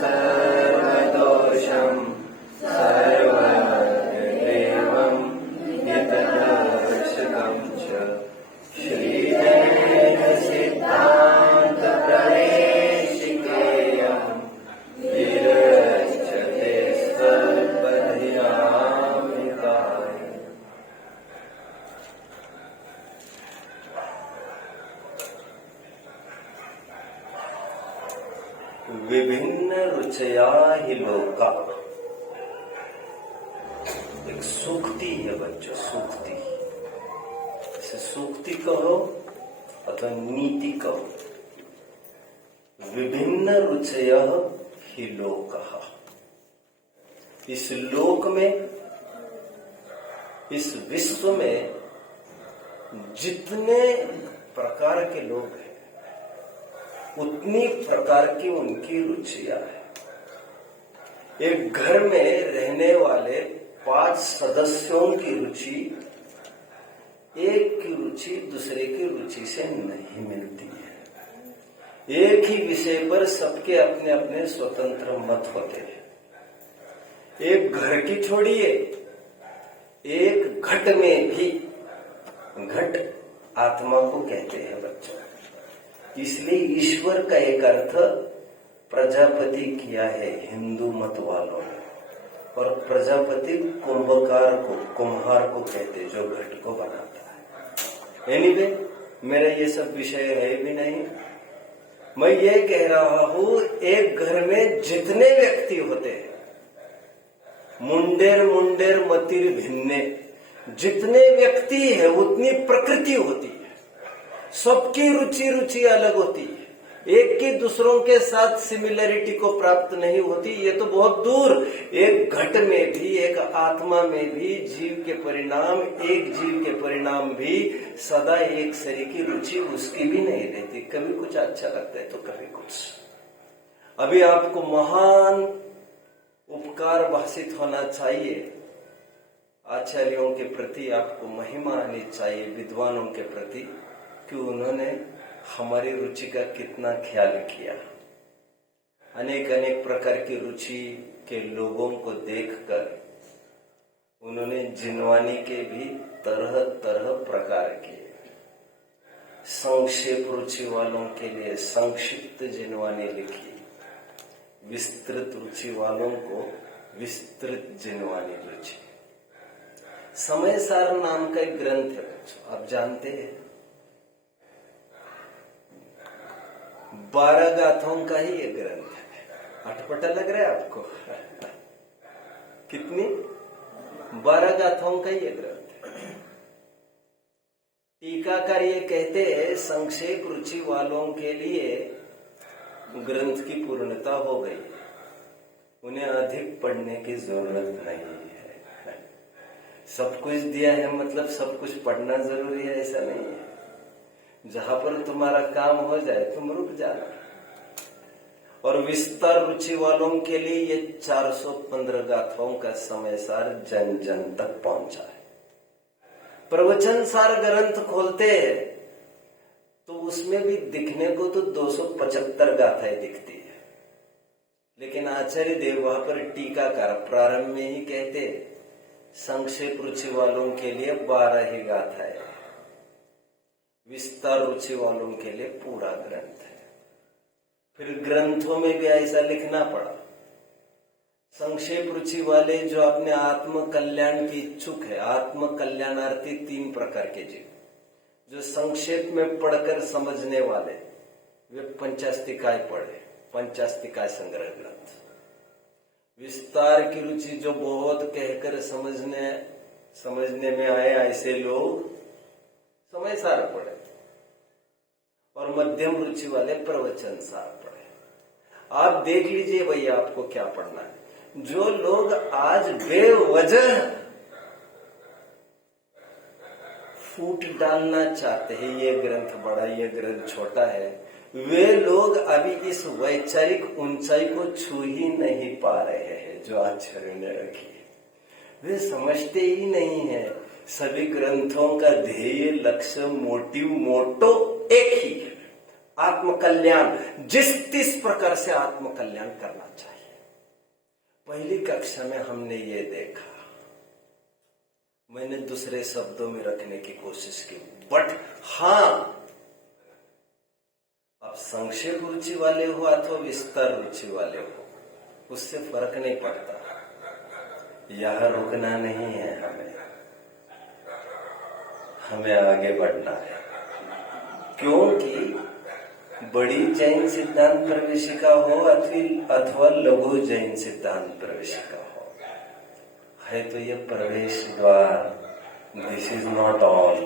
सर्वदोषं सर्वदेवं यतदर्शकं च श्रीरेण सिद्धान्तप्रवेशिकेयं विरच्यते स्वल्पधियामिताय। विभिन्न रुचया ही लोका। एक सूक्ति है बच्चों, सूक्ति। इसे सूक्ति कहो अथवा नीति कहो। विभिन्न रुचया ही लोका। इस लोक में, इस विश्व में जितने प्रकार के लोग हैं उतनी प्रकार की उनकी रुचियां हैं। एक घर में रहने वाले 5 सदस्यों की रुचि एक की रुचि दूसरे की रुचि से नहीं मिलती है। एक ही विषय पर सबके अपने अपने स्वतंत्र मत होते हैं। एक घर की छोड़िए, एक घट में भी, घट आत्मा को कहते हैं बच्चों। इसलिए ईश्वर का एक अर्थ प्रजापति किया है हिंदू मत वालों ने, और प्रजापति कुंभकार को, कुम्हार को कहते जो घट को बनाता है। एनीवे, मेरा ये सब विषय है भी नहीं। मैं ये कह रहा हूं, एक घर में जितने व्यक्ति होते हैं, मुंडेर मुंडेर मतिर भिन्ने, जितने व्यक्ति है उतनी प्रकृति होती है। सबकी रुचि अलग होती है। एक की दूसरों के साथ सिमिलरिटी को प्राप्त नहीं होती, ये तो बहुत दूर। एक घट में भी, एक आत्मा में भी जीव के परिणाम, एक जीव के परिणाम भी सदा एक शरीर की रुचि उसकी भी नहीं रहती। कभी कुछ अच्छा लगता है तो कभी कुछ। अभी आपको महान उपकार भाषित होना चाहिए, आचार्यों के प्रति आपको महिमा आनी चाहिए, विद्वानों के प्रति, कि उन्होंने हमारी रुचि का कितना ख्याल किया। अनेक अनेक प्रकार की रुचि के लोगों को देखकर उन्होंने जिनवानी के भी तरह तरह प्रकार किए। संक्षेप रुचि वालों के लिए संक्षिप्त जिनवानी लिखी, विस्तृत रुचि वालों को विस्तृत जिनवानी रुचि। समय सार नाम का एक ग्रंथ है बच्चों, आप जानते हैं। 12 गाथाओं का ही ये ग्रंथ है। अटपटा लग रहा है आपको? कितनी? 12 गाथाओं का ही ये ग्रंथ है। टीकाकार ये कहते हैं, संक्षेप रुचि वालों के लिए ग्रंथ की पूर्णता हो गई, उन्हें अधिक पढ़ने की जरूरत नहीं है। सब कुछ दिया है मतलब सब कुछ पढ़ना जरूरी है, ऐसा नहीं है। जहां पर तुम्हारा काम हो जाए तुम रुक जाना। और विस्तार रुचि वालों के लिए ये 415 गाथाओं का समय सार जन जन तक पहुंचा है। प्रवचन सार ग्रंथ खोलते हैं तो उसमें भी दिखने को तो 275 गाथाएं दिखती है, लेकिन आचार्य देव वहां पर टीकाकार प्रारंभ में ही कहते संक्षेप रुचि वालों के लिए 12 ही गाथाएं, विस्तार रुचि वालों के लिए पूरा ग्रंथ है। फिर ग्रंथों में भी ऐसा लिखना पड़ा। संक्षेप रुचि वाले जो अपने आत्म कल्याण की इच्छुक है, आत्म कल्याणार्थी 3 प्रकार के जीव, जो संक्षेप में पढ़कर समझने वाले, वे पंचास्तिकाय पढ़े, पंचास्तिकाय संग्रह ग्रंथ। विस्तार की रुचि जो बहुत कहकर समझने में आए ऐसे लोग समय सार पढ़े, और मध्यम रुचि वाले प्रवचन सार पढ़े। आप देख लीजिए भैया आपको क्या पढ़ना है। जो लोग आज बेवजह फूट डालना चाहते हैं, ये ग्रंथ बड़ा, ये ग्रंथ छोटा है, वे लोग अभी इस वैचारिक ऊंचाई को छू ही नहीं पा रहे हैं जो आचार्य ने रखी है। वे समझते ही नहीं है सभी ग्रंथों का ध्येय, लक्ष्य, मोटिव, मोटो एक ही है। आत्मकल्याण, जिस 30 प्रकार से आत्मकल्याण करना चाहिए। पहली कक्षा में हमने ये देखा, मैंने दूसरे शब्दों में रखने की कोशिश की, बट हां, आप संक्षेप रुचि वाले हो अथवा विस्तार रुचि वाले हो, उससे फर्क नहीं पड़ता। यह रुकना नहीं है, हमें आगे बढ़ना है, क्योंकि बड़ी जैन सिद्धांत प्रवेशिका हो अथवा लघु जैन सिद्धांत प्रवेशिका हो, है तो ये प्रवेश द्वार, दिस इज नॉट ऑल,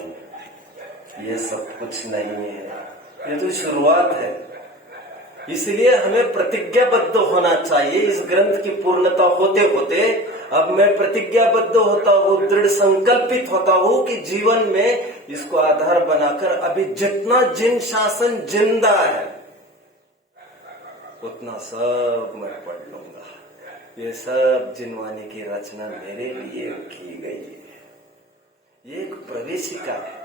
ये सब कुछ नहीं है, ये तो शुरुआत है। इसलिए हमें प्रतिज्ञाबद्ध होना चाहिए। इस ग्रंथ की पूर्णता होते होते अब मैं प्रतिज्ञाबद्ध होता हूँ, दृढ़ संकल्पित होता हूँ कि जीवन में इसको आधार बनाकर अभी जितना जिन शासन जिंदा है उतना सब मैं पढ़ लूंगा। ये सब जिनवानी की रचना मेरे लिए की गई है, ये एक प्रवेशिका है।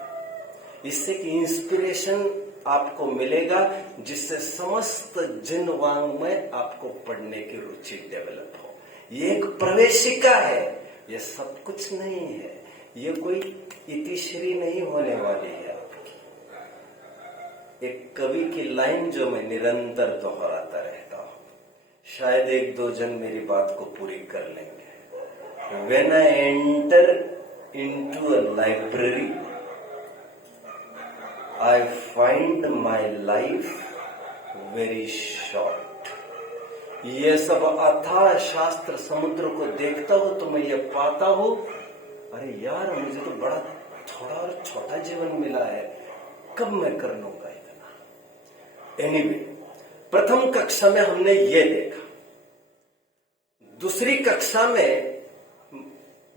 इससे कि इंस्पिरेशन आपको मिलेगा, जिससे समस्त जिनवांग में आपको पढ़ने की रुचि डेवलप हो। ये एक प्रवेशिका है, ये सब कुछ नहीं है, ये कोई इतिश्री नहीं होने वाली है आपकी। एक कवि की लाइन जो मैं निरंतर दोहराता रहता हूं, शायद 1-2 जन मेरी बात को पूरी कर लेंगे। When I enter into a library, I find my life very short। ये सब अथाह शास्त्र समुद्र को देखता हूं तो मैं ये पाता हूं, अरे यार मुझे तो बड़ा थोड़ा और छोटा जीवन मिला है, कब मैं कर लूंगा इतना। एनीवे, प्रथम कक्षा में हमने ये देखा। दूसरी कक्षा में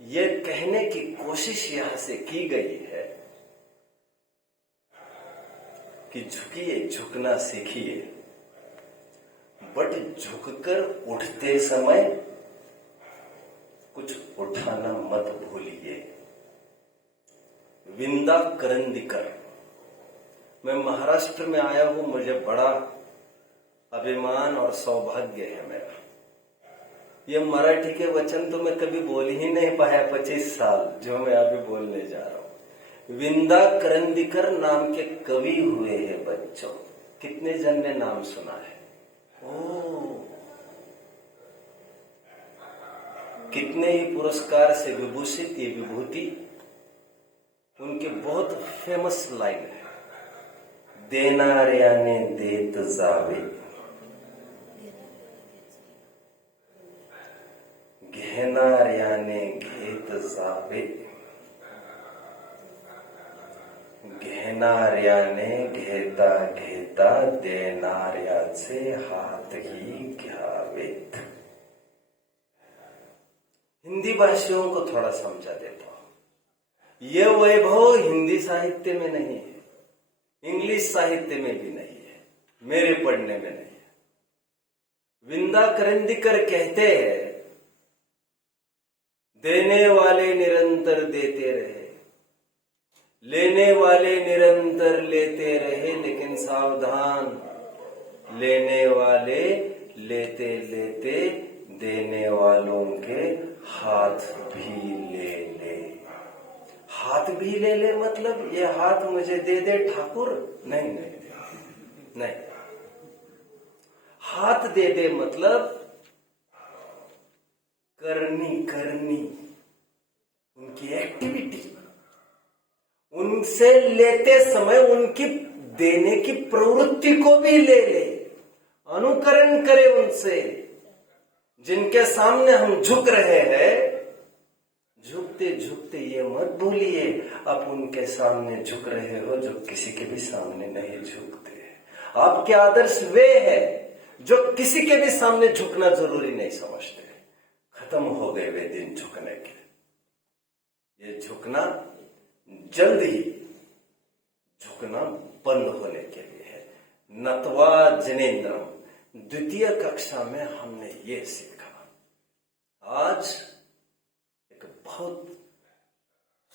ये कहने की कोशिश यहां से की गई है कि झुकिए, झुकना सीखिए, बट झुककर उठते समय कुछ उठाना मत भूलिए। विंदा करंदीकर, मैं महाराष्ट्र में आया हूं, मुझे बड़ा अभिमान और सौभाग्य है मेरा। ये मराठी के वचन तो मैं कभी बोल ही नहीं पाया 25 साल, जो मैं अभी बोलने जा रहा हूं। विंदा करंदीकर नाम के कवि हुए हैं बच्चों, कितने जन ने नाम सुना है? कितने ही पुरस्कार से विभूषित ये विभूति। उनके बहुत फेमस लाइन है, देणाऱ्याने देत जावे, घेणाऱ्याने घेत जावे, घेणाऱ्याने घेता घेता देणाऱ्याचे हातही घ्यावेत। हिंदी भाषियों को थोड़ा समझा देता हूं। यह वैभव हिंदी साहित्य में नहीं है, इंग्लिश साहित्य में भी नहीं है, मेरे पढ़ने में नहीं है। विंदा करंदीकर कहते हैं, देने वाले निरंतर देते रहे, लेने वाले निरंतर लेते रहे, लेकिन सावधान, लेने वाले लेते लेते देने वालों के हाथ भी ले ले। हाथ भी ले ले मतलब ये हाथ मुझे दे दे ठाकुर? नहीं नहीं नहीं, हाथ दे दे मतलब करनी उनकी एक्टिविटी, उनसे लेते समय उनकी देने की प्रवृत्ति को भी ले ले, अनुकरण करे उनसे। जिनके सामने हम झुक रहे हैं, झुकते झुकते ये मत भूलिए आप उनके सामने झुक रहे हो जो किसी के भी सामने नहीं झुकते। आपके आदर्श वे हैं जो किसी के भी सामने झुकना जरूरी नहीं समझते। खत्म हो गए वे दिन झुकने के। ये झुकना जल्द ही झुकना बंद होने के लिए है। नत्वा जनेन्द्रम, द्वितीय कक्षा में हमने ये सीखा। आज एक बहुत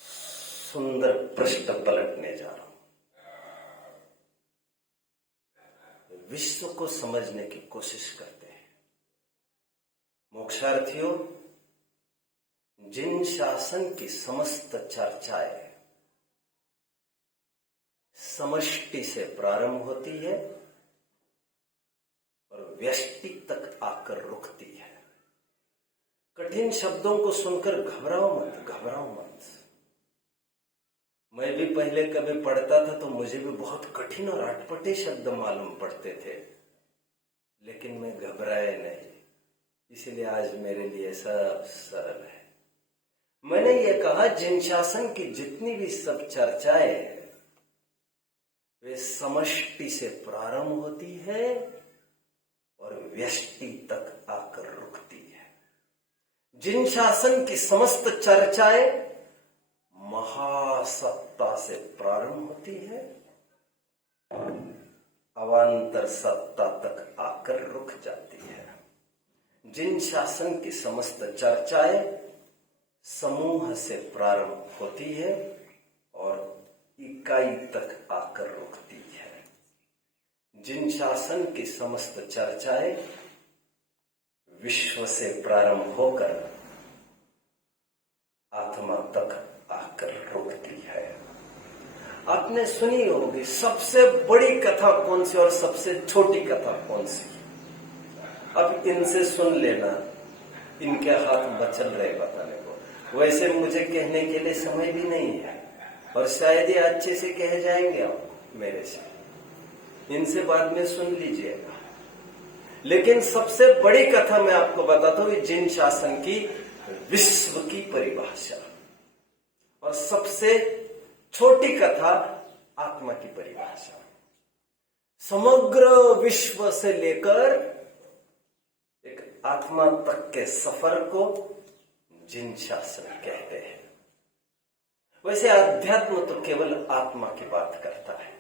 सुंदर पृष्ठ पलटने जा रहा हूं। विश्व को समझने की कोशिश करते हैं। मोक्षार्थियों, जिन शासन की समस्त चर्चाएं समष्टि से प्रारंभ होती है और व्यष्टि तक आकर रुकती है। कठिन शब्दों को सुनकर घबराओ मत, घबराओ मत। मैं भी पहले कभी पढ़ता था तो मुझे भी बहुत कठिन और अटपटे शब्द मालूम पड़ते थे, लेकिन मैं घबराया नहीं, इसलिए आज मेरे लिए सब सरल है। मैंने ये कहा, जिन शासन की जितनी भी सब चर्चाएं हैं वे समष्टि से प्रारंभ होती है और व्यष्टि तक आकर रुकती है। जिन शासन की समस्त चर्चाएं महासत्ता से प्रारंभ होती है और अवान्तर सत्ता तक आकर रुक जाती है। जिन शासन की समस्त चर्चाएं समूह से प्रारंभ होती है और इकाई तक आकर रुकती है। जिन शासन की समस्त चर्चाएं विश्व से प्रारंभ होकर आत्मा तक आकर रुकती है। आपने सुनी होगी सबसे बड़ी कथा कौन सी और सबसे छोटी कथा कौन सी। अब इनसे सुन लेना, इनके हाथ बचल रहे बताने को। वैसे मुझे कहने के लिए समय भी नहीं है और शायद ये अच्छे से कह जाएंगे आपको मेरे से, इनसे बाद में सुन लीजिएगा। लेकिन सबसे बड़ी कथा मैं आपको बताता हूं, जिन शासन की विश्व की परिभाषा, और सबसे छोटी कथा आत्मा की परिभाषा। समग्र विश्व से लेकर एक आत्मा तक के सफर को जिन शासन कहते हैं। वैसे अध्यात्म तो केवल आत्मा की बात करता है।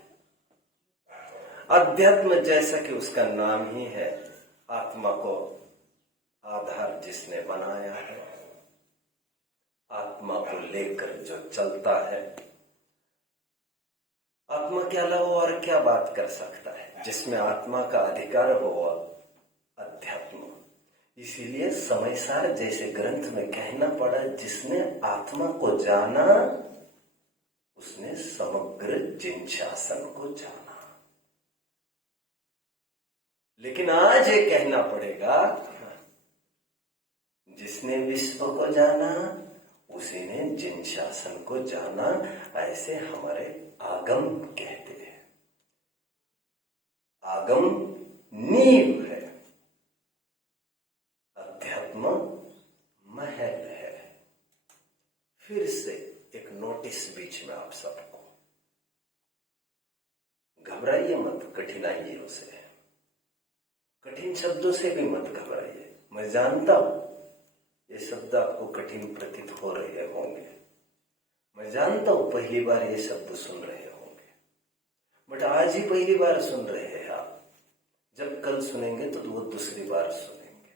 अध्यात्म जैसा कि उसका नाम ही है, आत्मा को आधार जिसने बनाया है, आत्मा को लेकर जो चलता है, आत्मा के अलावा और क्या बात कर सकता है। जिसमें आत्मा का अधिकार हो अध्यात्म। इसीलिए समयसार जैसे ग्रंथ में कहना पड़ा, जिसने आत्मा को जाना उसने समग्र जिन शासन को जाना। लेकिन आज ये कहना पड़ेगा, जिसने विश्व को जाना उसी ने जिन शासन को जाना, ऐसे हमारे आगम कहते हैं। आगम नींव है, अध्यात्म महल है। फिर से एक नोटिस बीच में आप सबको, घबराइए मत कठिनाइयों से, कठिन शब्दों से भी मत घबराइए। मैं जानता हूं ये शब्द आपको कठिन प्रतीत हो रहे होंगे, मैं जानता हूं पहली बार ये शब्द सुन रहे होंगे, बट आज ही पहली बार सुन रहे हैं आप। जब कल सुनेंगे तो वो दूसरी बार सुनेंगे।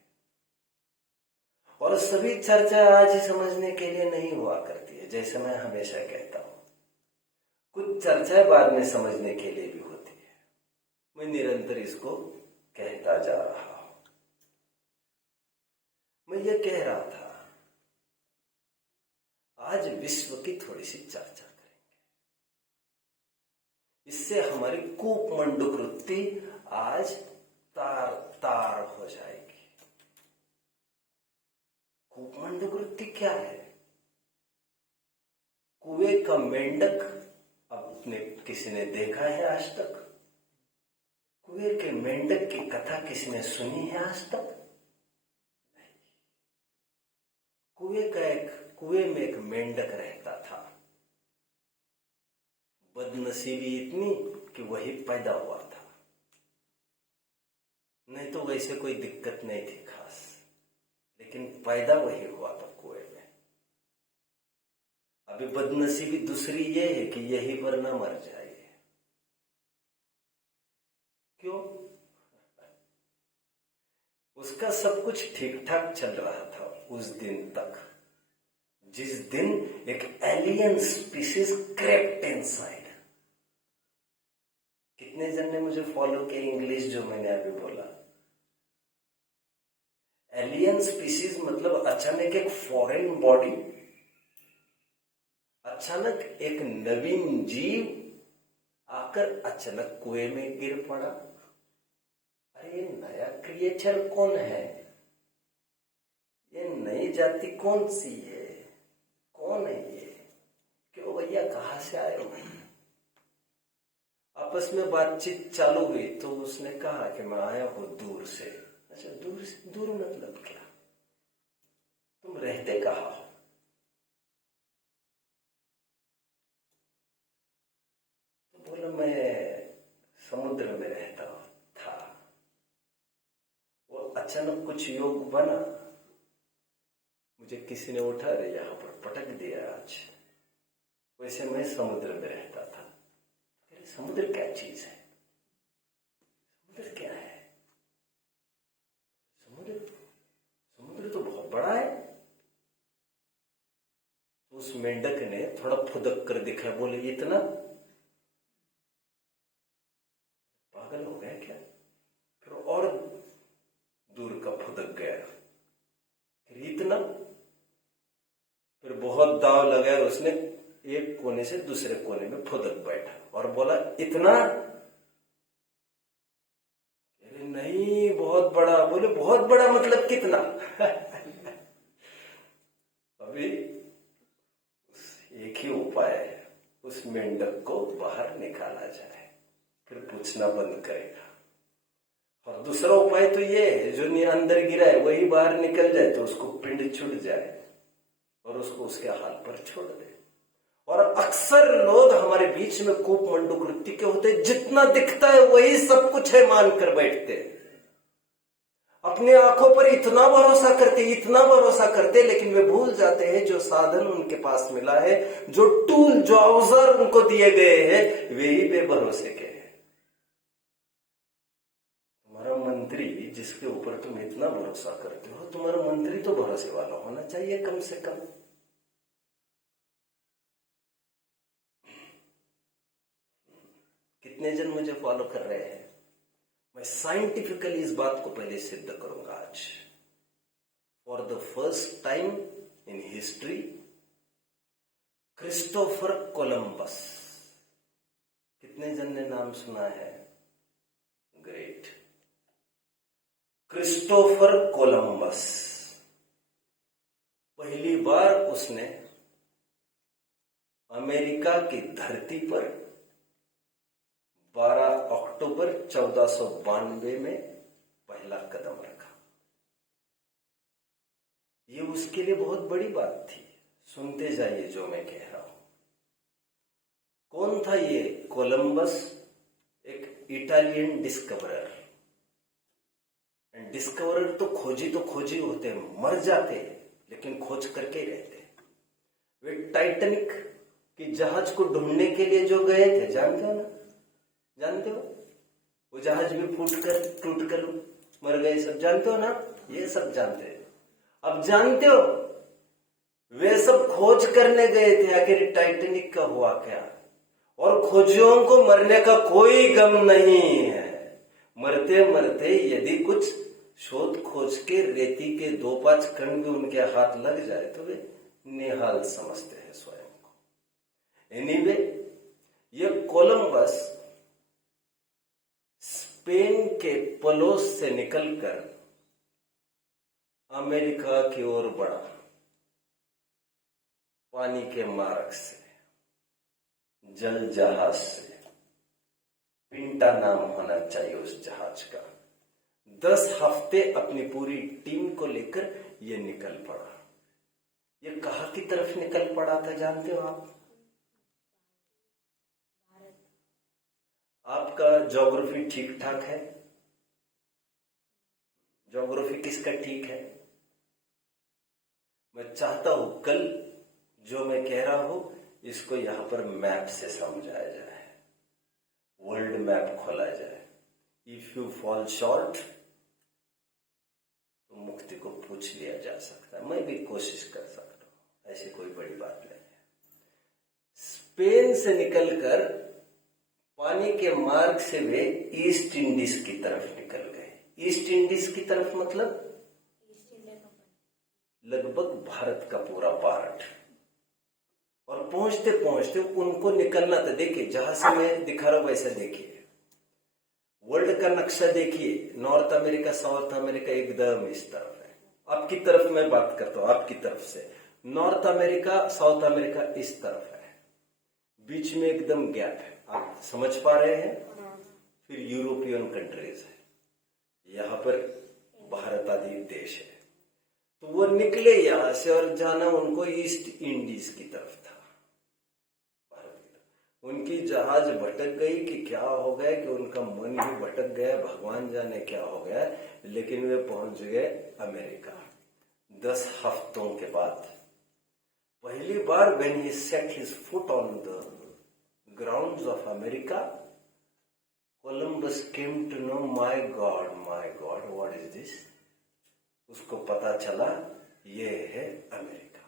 और सभी चर्चा आज ही समझने के लिए नहीं हुआ करती है, जैसे मैं हमेशा कहता हूं। कुछ चर्चाएं बाद में समझने के लिए भी होती है। मैं निरंतर इसको कहता जा रहा हूं। मैं ये कह रहा था, आज विश्व की थोड़ी सी चर्चा करेंगे। इससे हमारी कूपमंडूक वृत्ति आज तार तार हो जाएगी। कूपमंडूक वृत्ति क्या है? कुएं का मेंढक अपने किसी ने देखा है आज तक? कुएं के मेंढक की कथा किसी ने सुनी है आज तक? नहीं। कुएं में एक मेंढक रहता था। बदनसीबी इतनी कि वही पैदा हुआ था, नहीं तो वैसे कोई दिक्कत नहीं थी खास, लेकिन पैदा वही हुआ था कुएं में। अभी बदनसीबी दूसरी ये है कि यही पर न मर जाए। क्यों? उसका सब कुछ ठीक ठाक चल रहा था उस दिन तक, जिस दिन एक एलियन स्पीसीज क्रेप्ट इनसाइड। कितनी कितने जन ने मुझे फॉलो किया इंग्लिश जो मैंने अभी बोला? एलियन स्पीसीज मतलब अचानक एक फॉरेन बॉडी, अचानक एक नवीन जीव आकर अचानक कुएं में गिर पड़ा। अरे ये नया क्रिएचर कौन है? ये नई जाति कौन सी है? कौन है ये? क्यों भैया, कहां से आए हो? आपस में बातचीत चालू हुई तो उसने कहा कि मैं आया हूं दूर से। अच्छा, दूर से? दूर मतलब क्या? तुम रहते कहाँ हो? तो बोला मैं समुद्र में रहता था। वो अचानक कुछ योग बना, मुझे किसी ने उठा दे यहाँ पर पटक दिया आज, वैसे मैं समुद्र में रहता था। समुद्र क्या चीज है? समुद्र क्या है? समुद्र तो बहुत बड़ा है। तो उस मेंढक ने थोड़ा फुदक कर दिखा, बोले इतना? पागल हो गया क्या? फिर और दूर का फुदक गया, फिर इतना, फिर बहुत दाव लगाया उसने, एक कोने से दूसरे कोने में फुदक बैठा और बोला इतना? अरे नहीं, बहुत बड़ा। बोले बहुत बड़ा मतलब कितना? अभी एक ही उपाय है, उस मेंढक को बाहर निकाला जाए, फिर पूछना बंद करेगा। और दूसरा उपाय तो ये है, जो अंदर गिरा है वही बाहर निकल जाए तो उसको पिंड छूट जाए और उसको उसके हाल पर छोड़ दे। और अक्सर लोग हमारे बीच में कूप मंडूक वृत्ति के होते, जितना दिखता है वही सब कुछ है मानकर बैठते, अपनी आंखों पर इतना भरोसा करते, लेकिन वे भूल जाते हैं जो साधन उनके पास मिला है, जो टूल, जो अवसर उनको दिए गए हैं, वे ही बेभरोसे के हैं। तुम्हारा मंत्री जिसके ऊपर तुम इतना भरोसा करते हो, तुम्हारा मंत्री तो भरोसे वाला होना चाहिए कम से कम। कितने जन मुझे फॉलो कर रहे हैं? मैं साइंटिफिकली इस बात को पहले सिद्ध करूंगा आज। For the first time in history, Christopher Columbus. कितने जन ने नाम सुना है? ग्रेट। क्रिस्टोफर कोलंबस, पहली बार उसने अमेरिका की धरती पर 12 अक्टूबर 1492 में पहला कदम रखा। ये उसके लिए बहुत बड़ी बात थी। सुनते जाइए जो मैं कह रहा हूं। कौन था ये कोलंबस? एक इटालियन डिस्कवरर। डिस्कवरर तो खोजी होते हैं, मर जाते हैं, लेकिन खोज करके रहते हैं। वे टाइटैनिक की जहाज को ढूंढने के लिए जो गए थे, जानते हो ना? जानते हो? वो जहाज भी टूट कर मर गए, सब जानते हो ना? ये सब जानते हैं। अब जानते हो वे सब खोज करने गए थे आखिर टाइटैनिक का हुआ क्या, और खोजियों को मरने का कोई गम नहीं है। मरते मरते यदि कुछ शोध खोज के रेती के 2-5 कण भी उनके हाथ लग जाए तो वे निहाल समझते हैं स्वयं को। एनीवे, ये कोलंबस स्पेन के पलोस से निकलकर अमेरिका की ओर बढ़ा, पानी के मार्ग से, जल जहाज से। पिंटा नाम होना चाहिए उस जहाज का। 10 हफ्ते अपनी पूरी टीम को लेकर ये निकल पड़ा। ये कहां की तरफ निकल पड़ा था जानते हो आप? आपका ज्योग्राफी ठीक ठाक है? ज्योग्राफी किसका ठीक है? मैं चाहता हूं कल जो मैं कह रहा हूं इसको यहां पर मैप से समझाया जाए, वर्ल्ड मैप खोला जाए। इफ यू फॉल शॉर्ट तो मुक्ति को पूछ लिया जा सकता है। मैं भी कोशिश कर सकता हूं, ऐसी कोई बड़ी बात नहीं है। स्पेन से निकलकर पानी के मार्ग से वे ईस्ट इंडीज की तरफ निकल गए। ईस्ट इंडीज की तरफ मतलब लगभग भारत का पूरा पार्ट। और पहुंचते पहुंचते उनको निकलना था। देखिए, जहां से मैं दिखा रहा हूं वैसे देखिए, वर्ल्ड का नक्शा देखिए, नॉर्थ अमेरिका साउथ अमेरिका एकदम इस तरफ है। आपकी तरफ मैं बात करता हूं, आपकी तरफ से नॉर्थ अमेरिका साउथ अमेरिका इस तरफ है, बीच में एकदम गैप है। आप समझ पा रहे हैं? फिर यूरोपियन कंट्रीज है, यहां पर भारत आदि देश है। तो वो निकले यहां से और जाना उनको ईस्ट इंडीज की तरफ था, भारत की तरफ। उनकी जहाज भटक गई कि क्या हो गया, कि उनका मन ही भटक गया, भगवान जाने क्या हो गया, लेकिन वे पहुंच गए अमेरिका 10 हफ्तों के बाद। पहली बार when he set his foot on the grounds of America, Columbus came to know, my God, what is this? उसको पता चला ये है अमेरिका।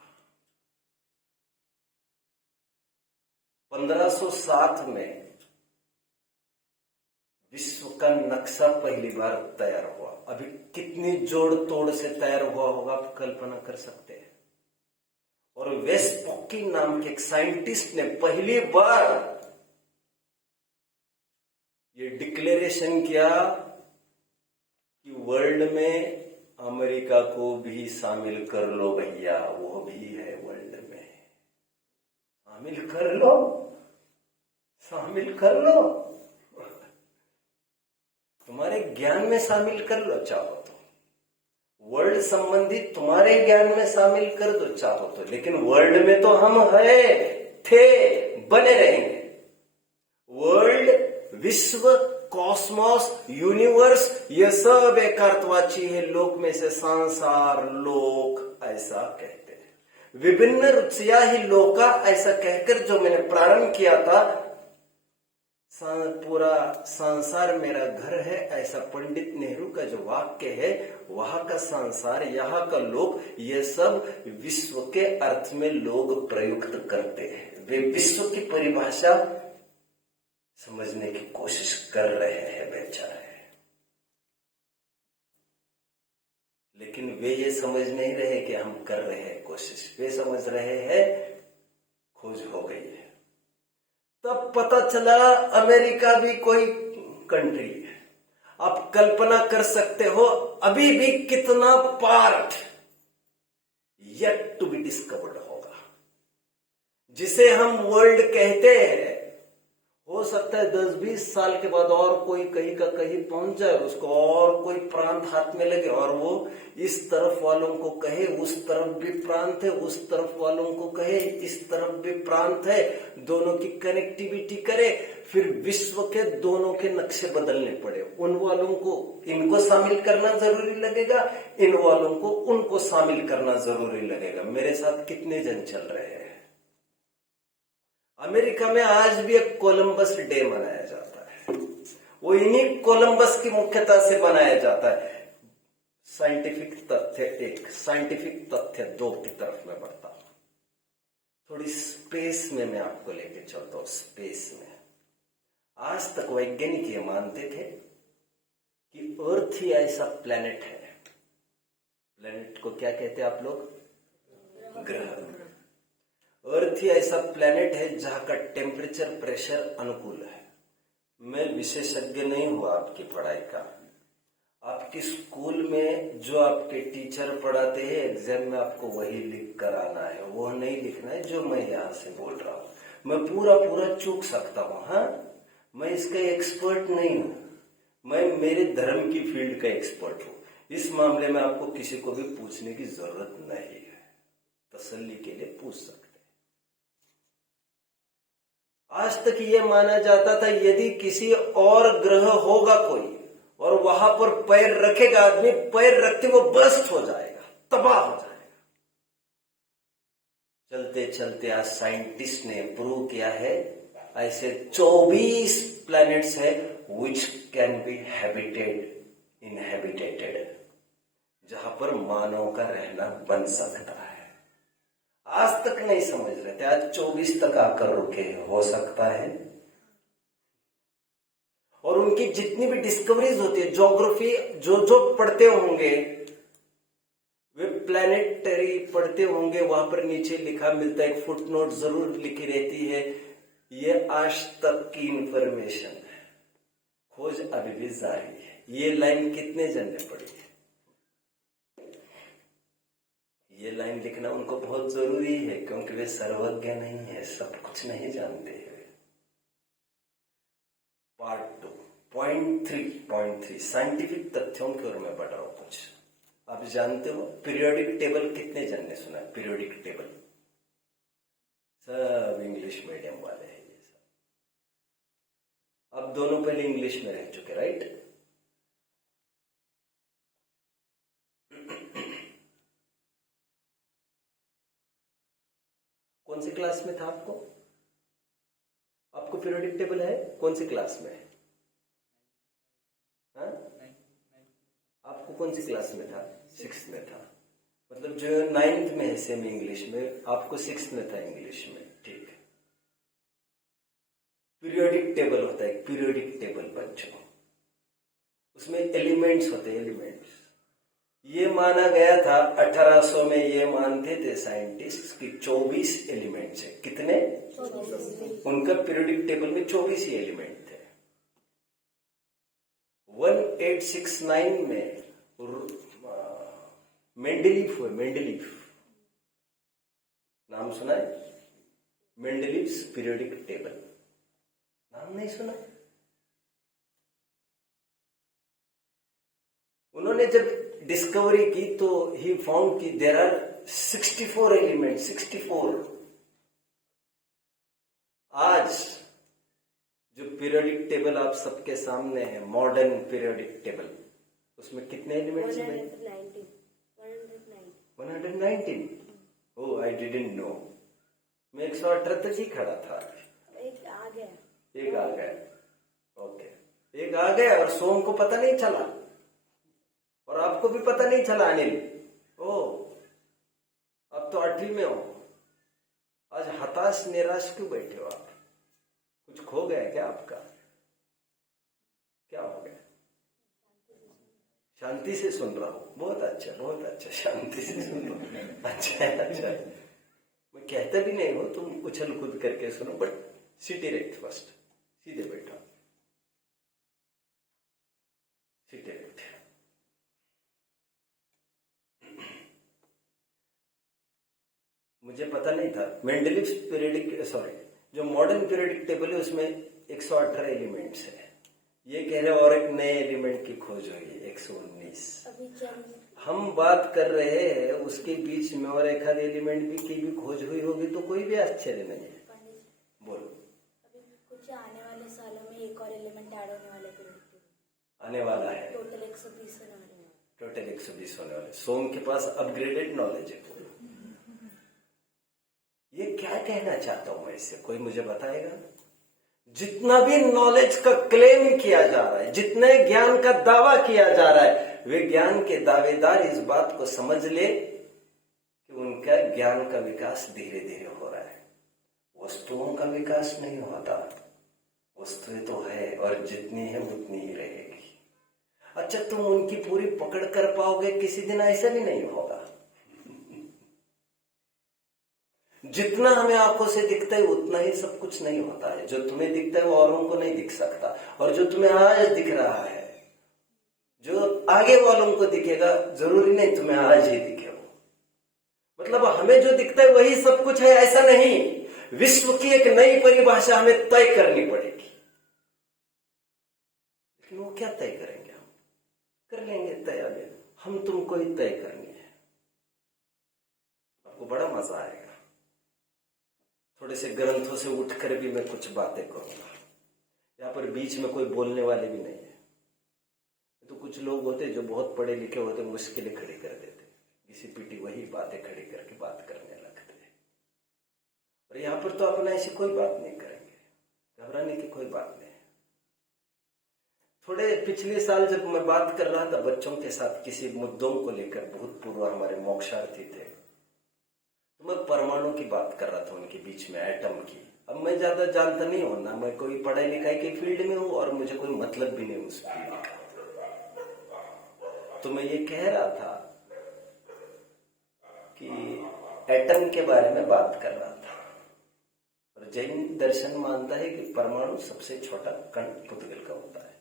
1507 में विश्व का नक्शा पहली बार तैयार हुआ। अभी कितनी जोड़ तोड़ से तैयार हुआ होगा आप कल्पना कर सकते हैं। और वेस्पॉकी नाम के एक साइंटिस्ट ने पहली बार ये डिक्लेरेशन किया कि वर्ल्ड में अमेरिका को भी शामिल कर लो भैया, वो भी है वर्ल्ड में, शामिल कर लो, शामिल कर लो, तुम्हारे ज्ञान में शामिल कर लो चाहो तो, वर्ल्ड संबंधी तुम्हारे ज्ञान में शामिल कर दो चाहो तो, लेकिन वर्ल्ड में तो हम है, थे, बने रहेंगे। वर्ल्ड, विश्व, कॉस्मोस, यूनिवर्स, ये सब एक अर्थवाची है। लोक में से संसार, लोक ऐसा कहते हैं। विभिन्न रुचिया ही लोका ऐसा कहकर जो मैंने प्रारंभ किया था, पूरा संसार मेरा घर है, ऐसा पंडित नेहरू का जो वाक्य है, वहां का संसार, यहाँ का लोक, ये सब विश्व के अर्थ में लोग प्रयुक्त करते हैं। वे विश्व की परिभाषा समझने की कोशिश कर रहे हैं बेचारे, लेकिन वे ये समझ नहीं रहे कि हम कर रहे हैं कोशिश। वे समझ रहे हैं खोज हो गई है। तब पता चला अमेरिका भी कोई कंट्री है। आप कल्पना कर सकते हो अभी भी कितना part yet to be discovered होगा, जिसे हम वर्ल्ड कहते हैं। हो सकता है 10-20 साल के बाद और कोई कहीं का कहीं पहुंच जाए, उसको और कोई प्रांत हाथ में लगे और वो इस तरफ वालों को कहे उस तरफ भी प्रांत है, उस तरफ वालों को कहे इस तरफ भी प्रांत है, दोनों की कनेक्टिविटी करे, फिर विश्व के दोनों के नक्शे बदलने पड़े। उन वालों को इनको शामिल करना जरूरी लगेगा, इन वालों को उनको शामिल करना जरूरी लगेगा। मेरे साथ कितने जन चल रहे हैं? अमेरिका में आज भी एक कोलंबस डे मनाया जाता है, वो इन्हीं कोलंबस की मुख्यता से मनाया जाता है। साइंटिफिक तथ्य 1, साइंटिफिक तथ्य 2 की तरफ मैं बढ़ता हूं। थोड़ी स्पेस में मैं आपको लेके चलता हूं। स्पेस में आज तक वैज्ञानिक ये मानते थे कि अर्थ ही ऐसा प्लेनेट है। प्लेनेट को क्या कहते हैं आप लोग? ग्रह। अर्थ ही ऐसा प्लेनेट है जहां का टेम्परेचर प्रेशर अनुकूल है। मैं विशेषज्ञ नहीं हूं आपकी पढ़ाई का। आपके स्कूल में जो आपके टीचर पढ़ाते हैं, एग्जाम में आपको वही लिख कर आना है, वो नहीं लिखना है जो मैं यहां से बोल रहा हूं। मैं पूरा चूक सकता हूं, हाँ, मैं इसका एक्सपर्ट नहीं हूं, मैं मेरे धर्म की फील्ड का एक्सपर्ट हूं। इस मामले में आपको किसी को भी पूछने की जरूरत नहीं है, तसल्ली के लिए पूछ सकते। आज तक यह माना जाता था यदि किसी और ग्रह होगा कोई और वहां पर पैर रखेगा आदमी, पैर रखते वो बर्स्ट हो जाएगा, तबाह हो जाएगा। चलते चलते आज साइंटिस्ट ने प्रूव किया है ऐसे 24 प्लैनेट्स है विच कैन बी इनहेबिटेटेड, जहां पर मानव का रहना बन सकता है। आज तक नहीं समझ रहे थे, आज 24 तक आकर रुके। हो सकता है और उनकी जितनी भी डिस्कवरीज होती है, ज्योग्राफी जो जो पढ़ते होंगे, वे प्लैनेटरी पढ़ते होंगे, वहां पर नीचे लिखा मिलता है, एक फुटनोट जरूर लिखी रहती है, ये आज तक की इंफॉर्मेशन है, खोज अभी भी जारी है। ये लाइन कितने जन ने पढ़ी है? ये लाइन लिखना उनको बहुत जरूरी है, क्योंकि वे सर्वज्ञ नहीं है, सब कुछ नहीं जानते हैं। पार्ट 2 पॉइंट 3 साइंटिफिक तथ्यों की ओर मैं बढ़ रहा हूं। कुछ आप जानते हो पीरियोडिक टेबल कितने जन ने सुना? पीरियोडिक टेबल सब इंग्लिश मीडियम वाले हैं ये सब। अब दोनों पहले इंग्लिश में रह चुके, राइट? कौन सी क्लास में था आपको? आपको पीरियोडिक टेबल है? कौन सी क्लास में है? हाँ? आपको कौन सी क्लास में था? 6th में था। मतलब जो 9th में है सेमी इंग्लिश में, आपको 6th में था इंग्लिश में, ठीक है। पीरियोडिक टेबल होता है, पीरियोडिक टेबल बच्चों, उसमें एलिमेंट्स होते हैं, एलिमेंट्स। ये माना गया था 1800 में, ये मानते थे साइंटिस्ट कि 24 एलिमेंट्स है। कितने? 24। उनका पीरियोडिक टेबल में 24 ही एलिमेंट थे। 1869 में मेंडलीफ हुए, मेंडलीफ नाम सुना है? मेंडलीव्स पीरियोडिक टेबल नाम नहीं सुना? उन्होंने जब डिस्कवरी की तो ही फाउंड कि देयर आर 64 एलिमेंट, 64। आज जो पीरियोडिक टेबल आप सबके सामने है, मॉडर्न पीरियोडिक टेबल, उसमें कितने एलिमेंट्स हैं? 119। ओह, आई डिडंट नो। मैं 118 तक ही खड़ा था। एक आ गया। ओके, एक आ गया और सोम को पता नहीं चला, और आपको भी पता नहीं चला अनिल। ओह, अब तो 8वीं में हो। आज हताश निराश क्यों बैठे हो आप? कुछ खो गया क्या आपका? क्या हो गया? शांति से सुन रहा हूं। बहुत अच्छा, बहुत अच्छा, शांति से सुन रहा हूं। अच्छा। मैं कहता भी नहीं हूं तुम उछल कूद करके सुनो, बट सिट इरेक्ट फर्स्ट, सीधे बैठो, सिट इरेक्ट। मुझे पता नहीं था मेंडलीव्स पीरियोडिक, सॉरी, जो मॉडर्न पीरियोडिक टेबल है उसमें 118 एलिमेंट्स है। ये कह रहे और एक नए एलिमेंट की खोज हुई, 119। हम बात कर रहे हैं उसके बीच में और एक आध एलिमेंट की भी खोज हुई होगी, तो कोई भी आश्चर्य नहीं है। बोलो। अभी कुछ आने वाले सालों में एक और एलिमेंट ऐड होने वाला है, आने वाला है। टोटल 120 होने वाले हैं। टोटल 120 होने वाले। सोम के पास अपग्रेडेड नॉलेज है। ये क्या कहना चाहता हूं मैं इससे, कोई मुझे बताएगा? जितना भी नॉलेज का क्लेम किया जा रहा है, जितने ज्ञान का दावा किया जा रहा है, वे ज्ञान के दावेदार इस बात को समझ ले कि उनका ज्ञान का विकास धीरे धीरे हो रहा है। वस्तुओं का विकास नहीं होता, वस्तुएं तो है और जितनी है उतनी ही रहेगी। अच्छा, तुम उनकी पूरी पकड़ कर पाओगे? किसी दिन ऐसा भी नहीं होगा। जितना हमें आंखों से दिखता है उतना ही सब कुछ नहीं होता है। जो तुम्हें दिखता है वो औरों को नहीं दिख सकता, और जो तुम्हें आज दिख रहा है, जो आगे वालों को दिखेगा, जरूरी नहीं तुम्हें आज ही दिखे वो। मतलब हमें जो दिखता है वही सब कुछ है, ऐसा नहीं। विश्व की एक नई परिभाषा हमें तय करनी पड़ेगी। लेकिन वो क्या तय करेंगे? हम कर लेंगे तय, आगे हम तुमको ही तय करनी है। आपको बड़ा मजा आएगा। थोड़े से ग्रंथों से उठकर भी मैं कुछ बातें करूंगा। यहाँ पर बीच में कोई बोलने वाले भी नहीं है। तो कुछ लोग होते जो बहुत पढ़े लिखे होते, मुश्किलें खड़ी कर देते, किसी पीटी वही बातें खड़ी करके बात करने लगते। और यहाँ पर तो अपना ऐसी कोई बात नहीं करेंगे, घबराने की कोई बात नहीं। थोड़े पिछले साल जब मैं बात कर रहा था बच्चों के साथ किसी मुद्दों को लेकर, बहुत पूर्व हमारे मोक्षार्थी थे, तो मैं परमाणु की बात कर रहा था, उनके बीच में एटम की। अब मैं ज्यादा जानता नहीं हूं ना, मैं कोई पढ़ाई लिखाई के फील्ड में हूं और मुझे कोई मतलब भी नहीं उस फील्ड का। तो मैं ये कह रहा था कि एटम के बारे में बात कर रहा था, और जैन दर्शन मानता है कि परमाणु सबसे छोटा कण पुद्गल का होता है।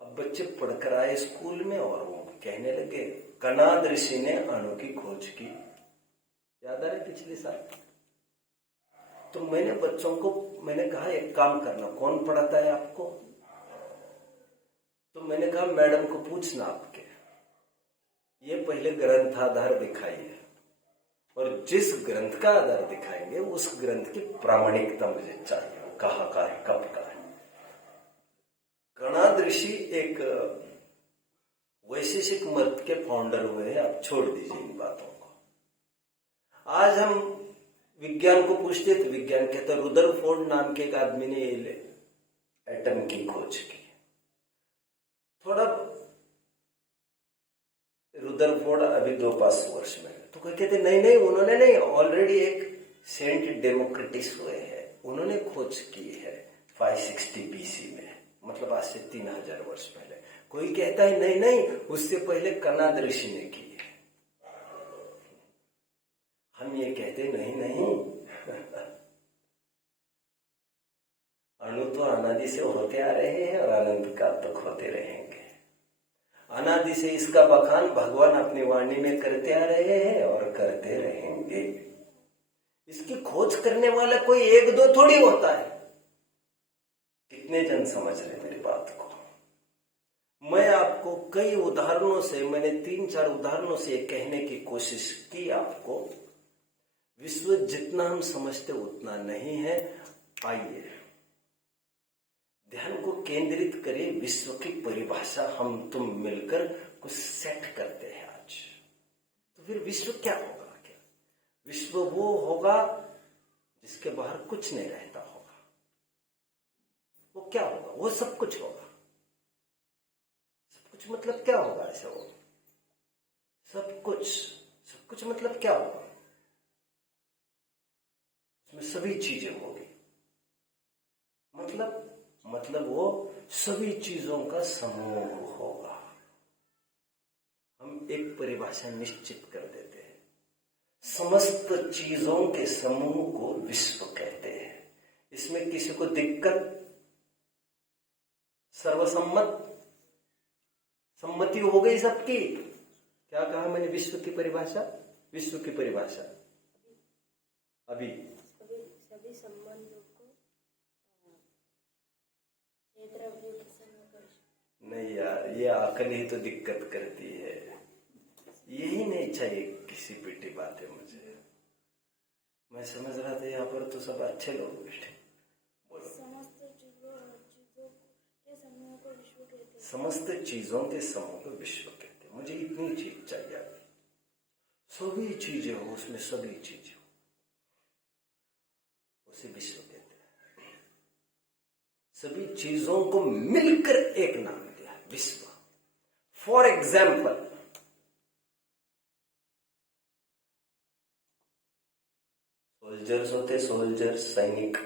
अब बच्चे पढ़कर आए स्कूल में और वो कहने लगे कणाद ऋषि ने अणु की खोज की, याद आ रहा है पिछले साल। तो मैंने बच्चों को मैंने कहा एक काम करना, कौन पढ़ाता है आपको? तो मैंने कहा मैडम को पूछना आपके, ये पहले ग्रंथाधार दिखाइए, और जिस ग्रंथ का आधार दिखाएंगे उस ग्रंथ की प्रामाणिकता मुझे चाहिए, कहाँ का है, कब का है। कणाद ऋषि एक वैशेषिक मत के फाउंडर हुए हैं, आप छोड़ दीजिए इन बातों को। आज हम विज्ञान को पूछते तो विज्ञान कहता रुदरफोर्ड नाम के एक आदमी ने ये एटम की खोज की। थोड़ा रुदरफोर्ड अभी 2-5 वर्ष में, तो कोई कहते नहीं उन्होंने नहीं, ऑलरेडी एक सेंट डेमोक्रेटिस हुए हैं, उन्होंने खोज की है 560 BC में, मतलब आज से 3000 वर्ष पहले। कोई कहता है नहीं उससे पहले कणाद ऋषि ने की है। हम ये कहते नहीं अणु तो अनादि से होते आ रहे हैं और अनंत काल तक होते रहेंगे। अनादि से इसका बखान भगवान अपनी वाणी में करते आ रहे हैं और करते रहेंगे। इसकी खोज करने वाला कोई 1-2 थोड़ी होता है। कितने जन समझ रहे मेरी बात को? मैं आपको कई उदाहरणों से, मैंने 3-4 उदाहरणों से कहने की कोशिश की आपको, विश्व जितना हम समझते उतना नहीं है। आइए ध्यान को केंद्रित करें, विश्व की परिभाषा हम तुम मिलकर कुछ सेट करते हैं आज। तो फिर विश्व क्या होगा? क्या विश्व वो होगा जिसके बाहर कुछ नहीं रहता होगा। वो क्या होगा? वो सब कुछ होगा। सब कुछ मतलब क्या होगा? ऐसा वो सब कुछ मतलब क्या होगा? उसमें सभी चीजें होगी। मतलब वो सभी चीजों का समूह होगा। हम एक परिभाषा निश्चित कर देते हैं, समस्त चीजों के समूह को विश्व कहते हैं। इसमें किसी को दिक्कत? सम्मति हो गई सबकी। क्या कहा मैंने? विश्व की परिभाषा अभी सभी संबंधों को क्षेत्रव्यूह के समूह। नहीं यार, ये अकल ही तो दिक्कत करती है। यही नहीं चाहिए किसी पिटी बातें मुझे। मैं समझ रहा था यहाँ पर तो सब अच्छे लोग बैठे। बोलो। समस्त चीजों के समूह को विश्व कहते हैं। समस्त चीजों के समूह को विश्व कहते हैं। मुझे इतनी चीज चाहिए अभी। सभी चीजें हो, उसमें सभी चीजें हो, उसे विश्व कहते हैं। सभी चीजों को मिलकर एक नाम दिया, विश्व। फॉर एग्जाम्पल, सोल्जर्स होते, सैनिक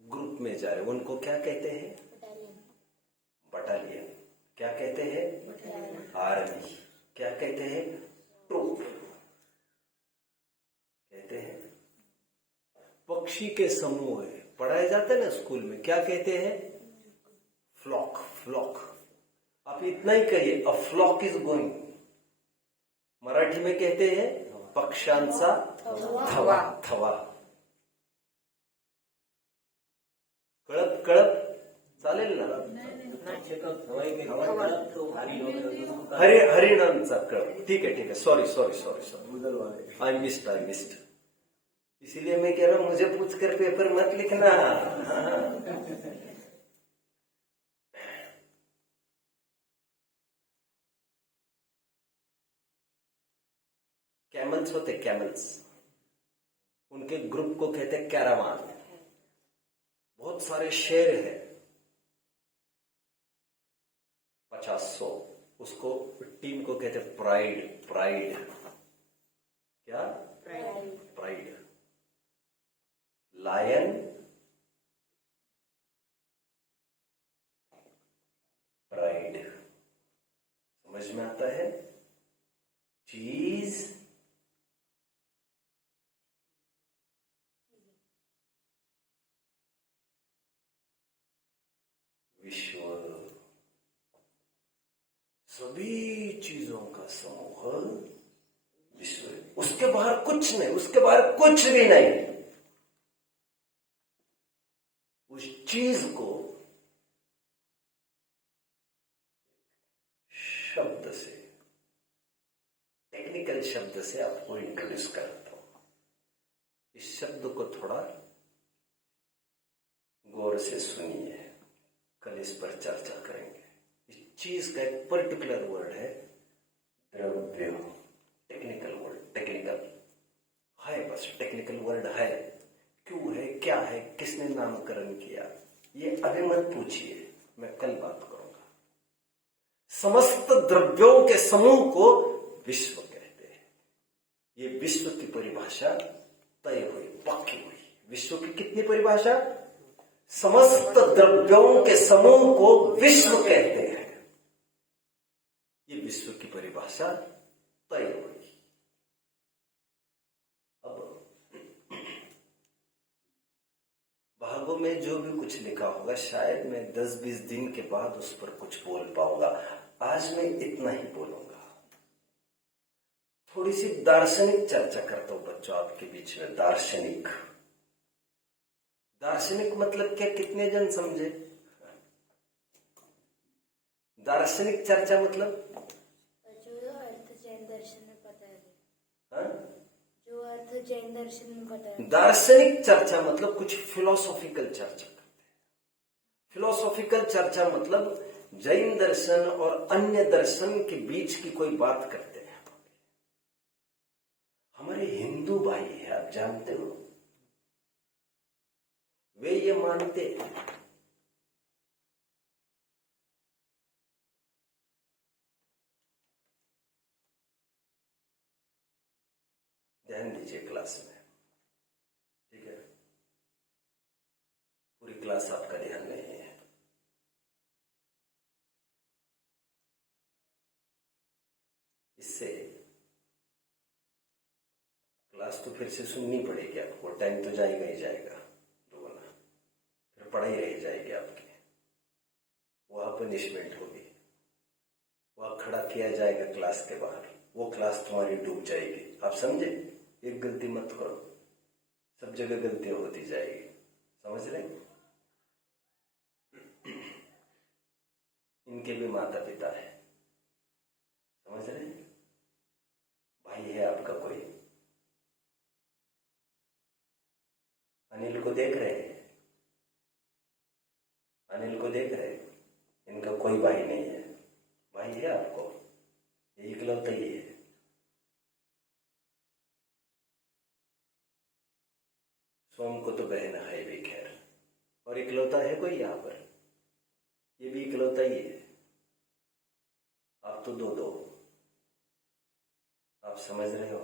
ग्रुप में जा रहे, उनको क्या कहते हैं? बटालियन। क्या कहते हैं? आर्मी। क्या कहते हैं? ट्रूप कहते हैं। पक्षी के समूह है, पढ़ाया जाता है ना स्कूल में, क्या कहते हैं? फ्लॉक। आप इतना ही कहिए, a flock is going. Marathi में कहते हैं पक्ष्यांचा थवा। कळप चालेल ना? हरिणांचा कळप। ठीक है, सॉरी, आई मिस्ड। इसीलिए मैं कह रहा हूं, मुझे पूछकर पेपर मत लिखना। कैमल्स होते, कैमल्स, उनके ग्रुप को कहते हैं कैरावान। बहुत सारे शेर हैं, 50-100, उसको टीम को कहते हैं प्राइड। क्या? प्राइड। Lion, pride. समझ में आता है? चीज, विश्व। सभी चीजों का समूह विश्व है। उसके बाहर कुछ नहीं, उसके बाहर कुछ भी नहीं। उस चीज को शब्द से, टेक्निकल शब्द से आपको इंट्रोड्यूस करता हूं। इस शब्द को थोड़ा गौर से सुनिए, कल इस पर चर्चा करेंगे। इस चीज का एक पर्टिकुलर वर्ड है द्रव्य। टेक्निकल वर्ड, टेक्निकल है, बस टेक्निकल वर्ड है। क्यों है, क्या है, किसने नामकरण किया, ये अभी मत पूछिए, मैं कल बात करूंगा। समस्त द्रव्यों के समूह को विश्व कहते हैं। ये विश्व की परिभाषा तय हुई, पक्की हुई। विश्व की कितनी परिभाषा? समस्त द्रव्यों के समूह को विश्व कहते हैं। ये विश्व की परिभाषा तय हुई। अब भागों में जो भी कुछ लिखा होगा, शायद मैं 10-20 दिन के बाद उस पर कुछ बोल पाऊंगा। आज मैं इतना ही बोलूंगा। थोड़ी सी दार्शनिक चर्चा करता हूं बच्चों आपके बीच में। दार्शनिक, दार्शनिक मतलब क्या, कितने जन समझे? दार्शनिक चर्चा मतलब जो अर्थ जैन दर्शन में पता है, हाँ? जो अर्थ जैन दर्शन में पता है। दार्शनिक चर्चा मतलब कुछ फिलोसॉफिकल चर्चा करते हैं। फिलोसॉफिकल चर्चा मतलब जैन दर्शन और अन्य दर्शन के बीच की कोई बात करते हैं। हमारे हिंदू भाई है, आप जानते हो, वे ये मानते हैं ध्यान दीजिए क्लास में, ठीक है? पूरी क्लास आपका ध्यान नहीं है। इससे क्लास तो फिर से सुननी पड़ेगी आपको, टाइम तो जाएगा ही जाएगा दोगुना, फिर पढ़ाई रह जाएगी आपकी, वहां पनिशमेंट होगी, वहां खड़ा किया जाएगा क्लास के बाहर, वो क्लास तुम्हारी डूब जाएगी। आप समझे? एक गलती मत करो, सब जगह गलतियां होती जाएगी। समझ रहे? इनके भी माता पिता है, समझ रहे? भाई है आपका कोई, अनिल को देख रहे हैं, अनिल को देख रहे हैं, इनका कोई भाई नहीं है। भाई है आपको, ये इकलौता ही है। सोम को तो बहन है भी, खैर, और इकलौता है कोई यहां पर? ये भी इकलौता ही है। आप तो दो दो, आप समझ रहे हो?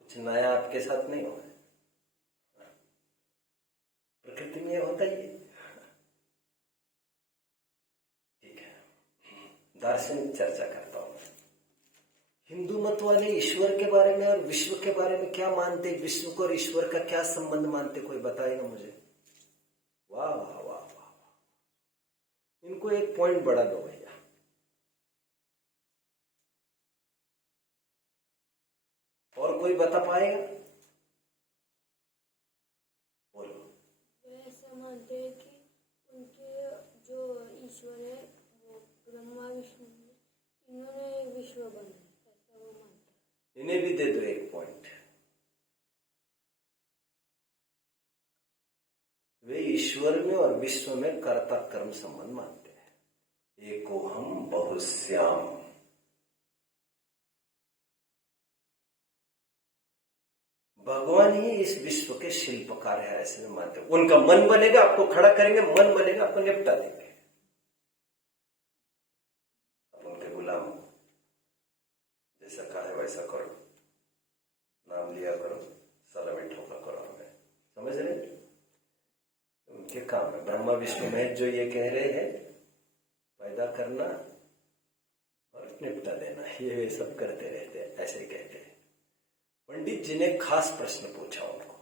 कुछ नया आपके साथ नहीं हुआ, प्रकृति में होता ही है। ठीक है, दार्शनिक चर्चा करता हूं। हिंदू मत वाले ईश्वर के बारे में और विश्व के बारे में क्या मानते? विश्व को और ईश्वर का क्या संबंध मानते? कोई बताएगा मुझे? वाह वाह वाह वाह वाह, इनको एक पॉइंट बढ़ा दो भैया। और कोई बता पाएगा? बोलो। वे ऐसा मानते हैं कि उनके जो ईश्वर है वो ब्रह्मा विष्णु, इन्होंने विश्व बनाया, ऐसा वो मानते हैं। इन्हें भी दे दो एक पॉइंट। वे ईश्वर में और विश्व में कर्ता कर्म संबंध मानते हैं। एको हम बहुश्याम। भगवान ही इस विश्व के शिल्पकार है, ऐसे मानते हैं। उनका मन बनेगा, आपको खड़ा करेंगे, मन बनेगा, आपको निपटा देंगे। आप उनके गुलाम, जैसा कहा है वैसा करो। समझ रहे? उनके काम है। ब्रह्मा विष्णु महेश जो ये कह रहे हैं, पैदा करना और निपटा देना, ये सब करते रहते हैं, ऐसे कहते हैं। पंडित जी ने खास प्रश्न पूछा उनको,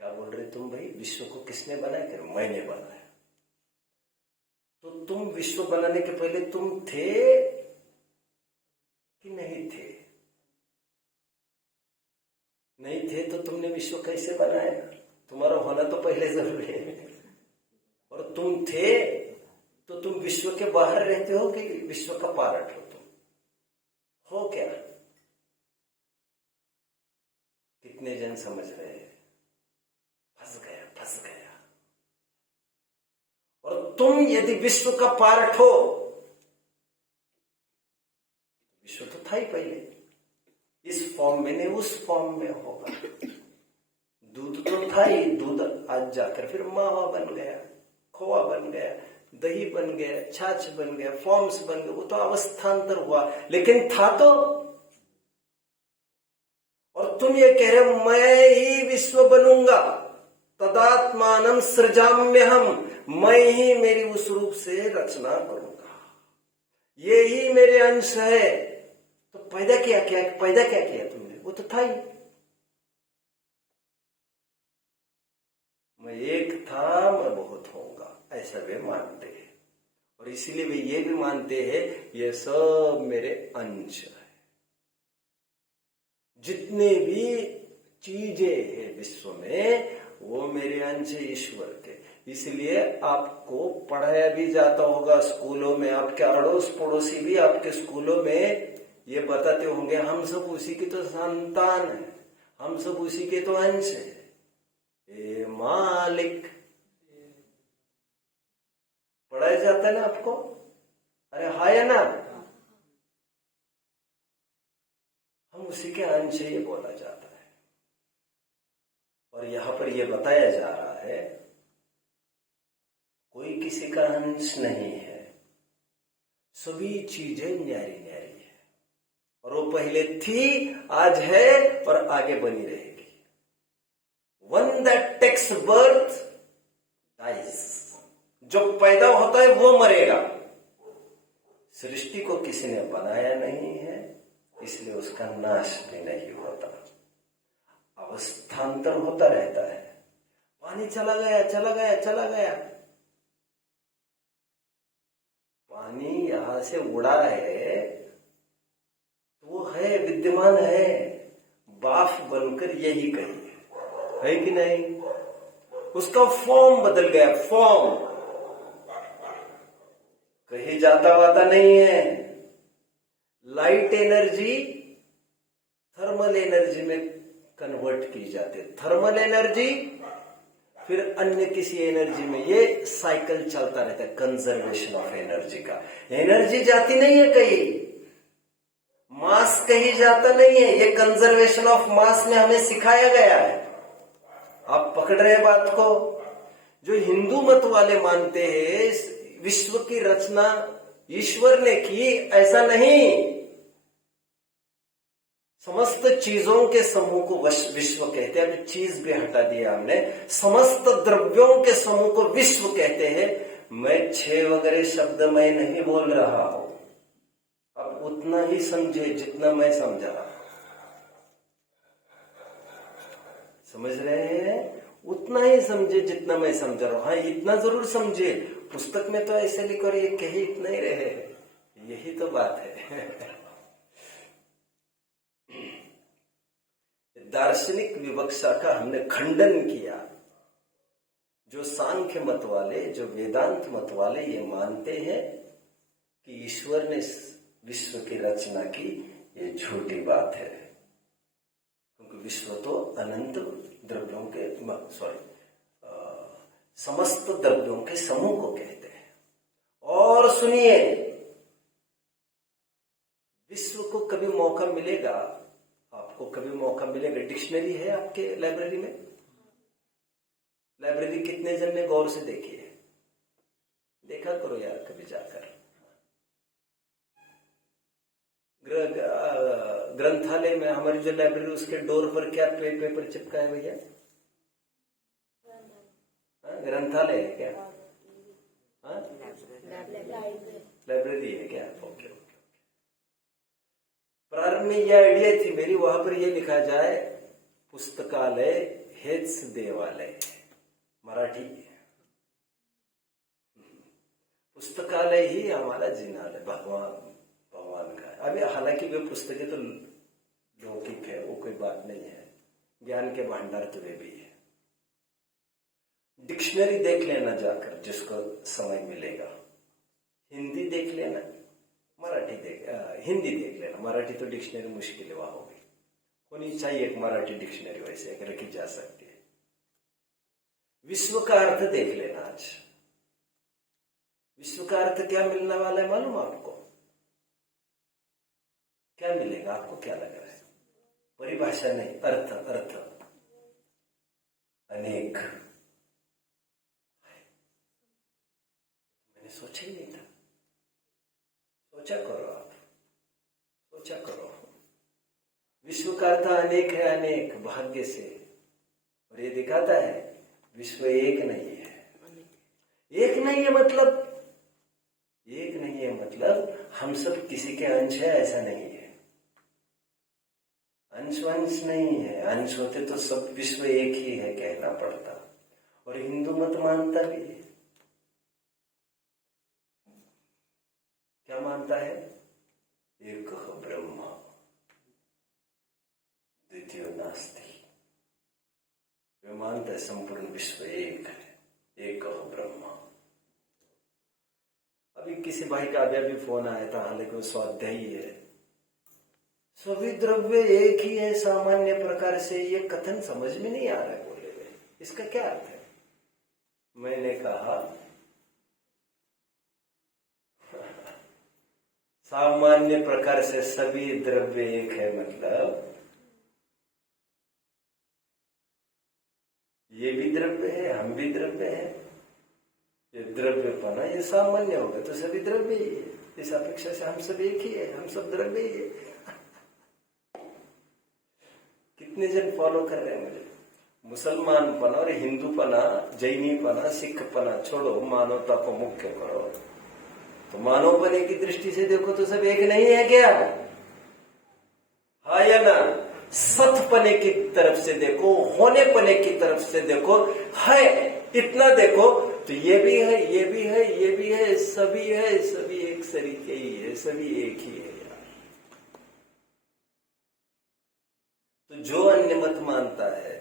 क्या बोल रहे तुम भाई, विश्व को किसने बनाया? कि मैंने बनाया। तो तुम विश्व बनाने के पहले तुम थे कि नहीं थे? नहीं थे तो तुमने विश्व कैसे बनाया? तुम्हारा होना तो पहले जरूरी है। और तुम थे तो तुम विश्व के बाहर रहते हो कि विश्व का पार्ट हो? तुम हो क्या? कितने जन समझ रहे हैं? फंस गया, फंस गया। और तुम यदि विश्व का पार्ट हो, विश्व तो था ही पहले, इस फॉर्म में नहीं उस फॉर्म में होगा। दूध तो था ही, दूध आज जाकर फिर मावा बन गया, खोआ बन गया, दही बन गया, छाछ बन गया, फॉर्म्स बन गए, वो तो अवस्थांतर हुआ, लेकिन था तो। और तुम ये कह रहे हो मैं ही विश्व बनूंगा, तदात्मानं सृजाम्यहम्, मैं ही मेरी उस रूप से रचना करूंगा, ये ही मेरे अंश है। तो पैदा क्या किया? पैदा क्या किया तुमने? वो तो था ही। मैं एक था, मैं बहुत होऊंगा, ऐसा वे मानते हैं। और इसीलिए वे ये भी मानते हैं ये सब मेरे अंश है। जितने भी चीजें हैं विश्व में वो मेरे अंश है ईश्वर के। इसलिए आपको पढ़ाया भी जाता होगा स्कूलों में, आपके अड़ोस पड़ोसी भी आपके स्कूलों में ये बताते होंगे हम सब उसी की तो संतान है, हम सब उसी के तो अंश है। ए मालिक पढ़ाया जाता है ना आपको? अरे है ना, हम उसी के अंश है, ये बोला जाता है। और यहां पर यह बताया जा रहा है कोई किसी का अंश नहीं है, सभी चीजें न्यारी न्यारी है। और वो पहले थी, आज है और आगे बनी रहेगी। One that takes birth dies, जो पैदा होता है वो मरेगा। सृष्टि को किसी ने बनाया नहीं है, इसलिए उसका नाश भी नहीं होता, अवस्थांतर होता रहता है। पानी चला गया, चला गया, चला गया, पानी यहां से उड़ा है तो वो है, विद्यमान है, बाफ बनकर यही कही है कि नहीं? उसका फॉर्म बदल गया, फॉर्म कहीं जाता वाता नहीं है। लाइट एनर्जी थर्मल एनर्जी में कन्वर्ट की जाती है, थर्मल एनर्जी फिर अन्य किसी एनर्जी में, ये साइकिल चलता रहता है कंजर्वेशन ऑफ एनर्जी का। एनर्जी जाती नहीं है कहीं, मास कहीं जाता नहीं है, ये कंजर्वेशन ऑफ मास में हमें सिखाया गया है। आप पकड़ रहे हैं बात को? जो हिंदू मत वाले मानते हैं विश्व की रचना ईश्वर ने की, ऐसा नहीं। समस्त चीजों के समूह को विश्व कहते हैं। अभी चीज भी हटा दिया हमने, समस्त द्रव्यों के समूह को विश्व कहते हैं। मैं 6 वगैरह शब्द मैं नहीं बोल रहा हूं, अब उतना ही समझे जितना मैं समझा रहा। समझ रहे हैं? उतना ही समझे जितना मैं समझ रहा हूं। हाँ, इतना जरूर समझे, पुस्तक में तो ऐसे लिखो ये कहीं इतना ही रहे, यही तो बात है। दार्शनिक विवक्षा का हमने खंडन किया। जो सांख्य मत वाले, जो वेदांत मत वाले ये मानते हैं कि ईश्वर ने विश्व की रचना की, ये झूठी बात है। क्योंकि विश्व तो अनंत द्रव्यों के समस्त द्रव्यों के समूह को कहते हैं। और सुनिए, विश्व को कभी मौका मिलेगा, आपको कभी मौका मिलेगा, डिक्शनरी है आपके लाइब्रेरी में? लाइब्रेरी कितने जन ने गौर से देखी है? देखा करो यार कभी जाकर। ग्रंथालय में हमारी जो लाइब्रेरी, उसके डोर पर क्या पेपर चिपका है भैया? ग्रंथालय है क्या? हाँ? लाइब्रेरी लाइब्रेरी है क्या? Okay okay. प्रारंभ में यह आइडिया थी मेरी, वहां पर यह लिखा जाए पुस्तकालय हेच देवालय, मराठी। पुस्तकालय ही हमारा जिनालय भगवान का है। अभी हालांकि वे पुस्तकें तो लौकिक है, वो कोई बात नहीं है, ज्ञान के भंडार तो वे भी है। डिक्शनरी देख लेना जाकर, जिसको समय मिलेगा। हिंदी देख लेना, हिंदी देख लेना। मराठी तो डिक्शनरी मुश्किल है, वहां होगी, होनी चाहिए एक मराठी डिक्शनरी, वैसे एक रखी जा सकती है। विश्व का अर्थ देख लेना आज। विश्व का अर्थ क्या मिलने वाला है मालूम आपको? क्या मिलेगा आपको, क्या लग रहा है? परिभाषा नहीं, अर्थ। अर्थ अनेक। मैंने सोचा ही नहीं था। सोचा करो आप, सोचा करो। विश्व का अर्थ अनेक है, अनेक भाग्य से। और ये दिखाता है विश्व एक नहीं है। एक नहीं है मतलब, एक नहीं है मतलब हम सब किसी के अंश है, ऐसा नहीं है। अंश वंश नहीं है, अंश होते तो सब विश्व एक ही है कहना पड़ता। और हिंदू मत मानता भी है, क्या मानता है? एक ब्रह्म द्वितीय नास्ति। वे मानता है संपूर्ण विश्व एक है, एक ब्रह्म। अभी किसी भाई का अभी फोन आया था, हालांकि वो स्वाध्यायी है। सभी द्रव्य एक ही है सामान्य प्रकार से, ये कथन समझ में नहीं आ रहा है बोले हुए, इसका क्या अर्थ है? मैंने कहा सामान्य प्रकार से सभी द्रव्य एक है मतलब ये भी द्रव्य है, हम भी द्रव्य है। ये द्रव्यपना ये सामान्य होगा तो सभी द्रव्य ही है। इस अपेक्षा से हम सब एक ही है, हम सब द्रव्य ही है। कितने जन फॉलो कर रहे हैं मुझे? मुसलमानपना और हिंदूपना, जैनीपना, सिखपना छोड़ो, मानवता को मुख्य करो। तो मानवपने की दृष्टि से देखो तो सब एक नहीं है क्या? हाँ या ना? सतपने की तरफ से देखो, होने पने की तरफ से देखो, है इतना देखो तो ये भी है, ये भी है, ये भी है, सभी है, सभी एक सरीके ही है, सभी एक ही है यार। तो जो अन्य मत मानता है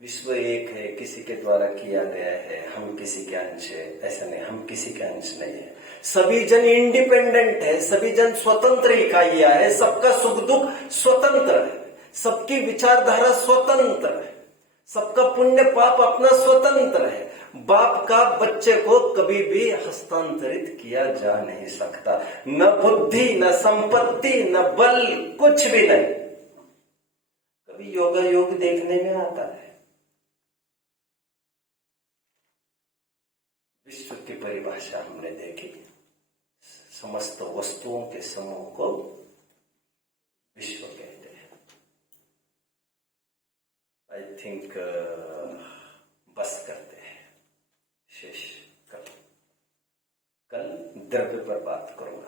विश्व एक है, किसी के द्वारा किया गया है, हम किसी के अंश है, ऐसा नहीं, हम किसी के अंश नहीं है। सभी जन इंडिपेंडेंट है, सभी जन स्वतंत्र इकाइयां है, सबका सुख दुख स्वतंत्र है, सबकी विचारधारा स्वतंत्र है, सबका पुण्य पाप अपना स्वतंत्र है। बाप का बच्चे को कभी भी हस्तांतरित किया जा नहीं सकता, न बुद्धि, न संपत्ति, न बल, कुछ भी नहीं। कभी योगा योग देखने में आता है। विश्व की परिभाषा हमने देखी, समस्त वस्तुओं के समूह को विश्व कहते हैं। आई थिंक बस करते हैं, शेष कल द्रव्य पर बात करूंगा।